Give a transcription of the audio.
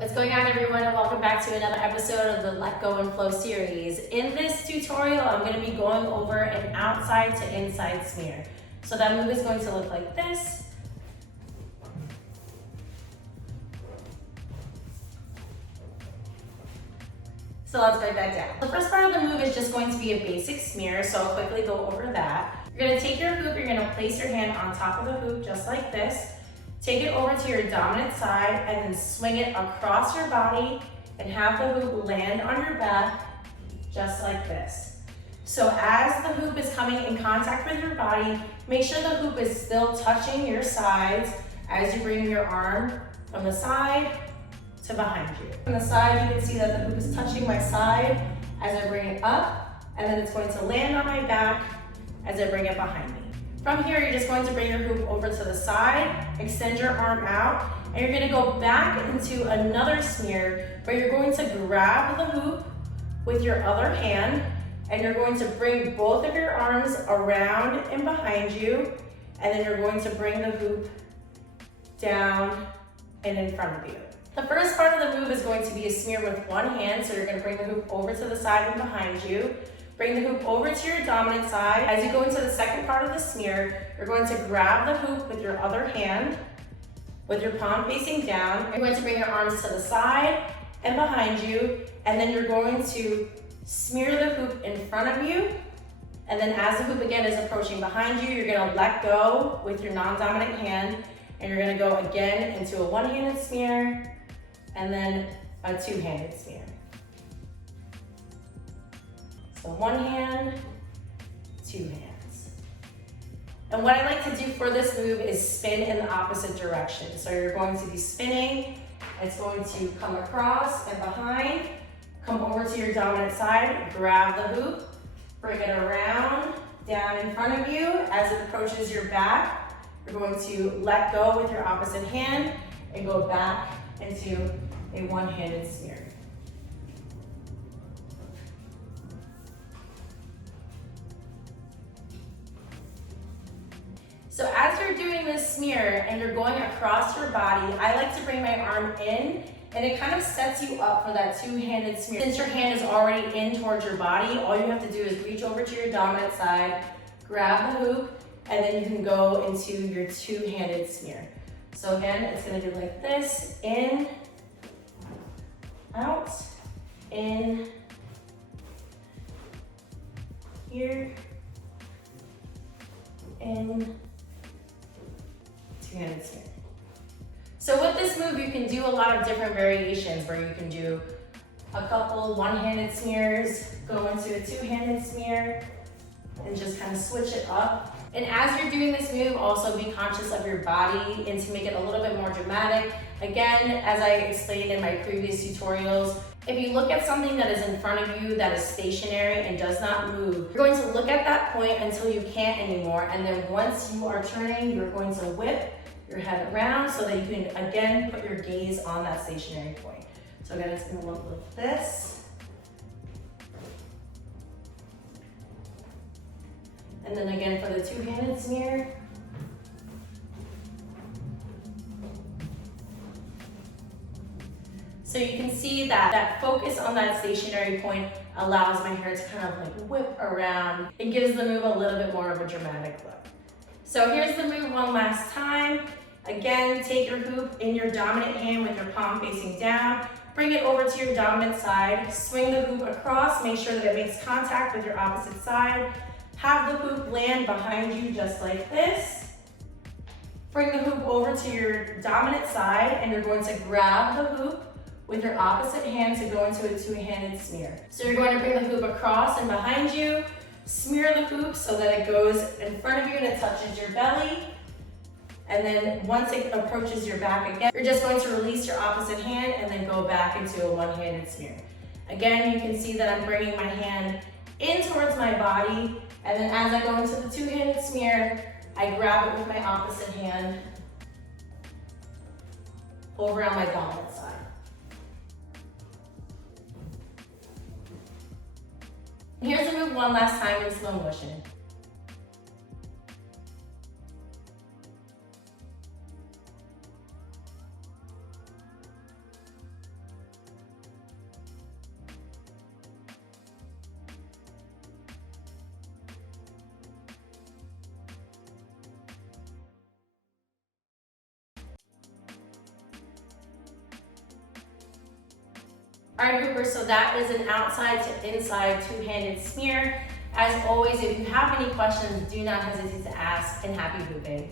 What's going on, everyone, and welcome back to another episode of the Let Go and Flow series. In this tutorial, I'm going to be going over an outside to inside smear. So that move is going to look like this. So let's break that down. The first part of the move is just going to be a basic smear, so I'll quickly go over that. You're going to take your hoop, you're going to place your hand on top of the hoop just like this. Take it over to your dominant side and then swing it across your body and have the hoop land on your back just like this. So as the hoop is coming in contact with your body, make sure the hoop is still touching your sides as you bring your arm from the side to behind you. From the side, you can see that the hoop is touching my side as I bring it up, and then it's going to land on my back as I bring it behind me. From here, you're just going to bring your hoop over to the side, extend your arm out, and you're going to go back into another smear where you're going to grab the hoop with your other hand, and you're going to bring both of your arms around and behind you, and then you're going to bring the hoop down and in front of you. The first part of the move is going to be a smear with one hand, so you're going to bring the hoop over to the side and behind you. Bring the hoop over to your dominant side. As you go into the second part of the smear, you're going to grab the hoop with your other hand, with your palm facing down. You're going to bring your arms to the side and behind you, and then you're going to smear the hoop in front of you. And then as the hoop again is approaching behind you, you're gonna let go with your non-dominant hand, and you're gonna go again into a one-handed smear, and then a two-handed smear. So one hand, two hands. And what I like to do for this move is spin in the opposite direction. So you're going to be spinning, it's going to come across and behind, come over to your dominant side, grab the hoop, bring it around, down in front of you. As it approaches your back, you're going to let go with your opposite hand and go back into a one-handed smear. So as you're doing this smear and you're going across your body, I like to bring my arm in, and it kind of sets you up for that two-handed smear. Since your hand is already in towards your body, all you have to do is reach over to your dominant side, grab the hoop, and then you can go into your two-handed smear. So again, it's gonna be like this: in, out, in, here, in, two-handed smear. So with this move, you can do a lot of different variations where you can do a couple one-handed smears, go into a two-handed smear, and just kind of switch it up. And as you're doing this move, also be conscious of your body, and to make it a little bit more dramatic. Again, as I explained in my previous tutorials, if you look at something that is in front of you that is stationary and does not move, you're going to look at that point until you can't anymore. And then once you are turning, you're going to whip your head around so that you can, again, put your gaze on that stationary point. So again, it's gonna look like this. And then again for the two-handed smear. So you can see that that focus on that stationary point allows my hair to kind of like whip around. It gives the move a little bit more of a dramatic look. So here's the move one last time. Again, take your hoop in your dominant hand with your palm facing down, bring it over to your dominant side, swing the hoop across, make sure that it makes contact with your opposite side, have the hoop land behind you just like this. Bring the hoop over to your dominant side, and you're going to grab the hoop with your opposite hand to go into a two-handed smear. So you're going to bring the hoop across and behind you, smear the hoop so that it goes in front of you and it touches your belly. And then once it approaches your back again, you're just going to release your opposite hand and then go back into a one-handed smear. Again, you can see that I'm bringing my hand in towards my body, and then as I go into the two-handed smear, I grab it with my opposite hand over on my dominant side. Here's the move one last time in slow motion. All right, hoopers, so that is an outside to inside two-handed smear. As always, if you have any questions, do not hesitate to ask, and happy hooping.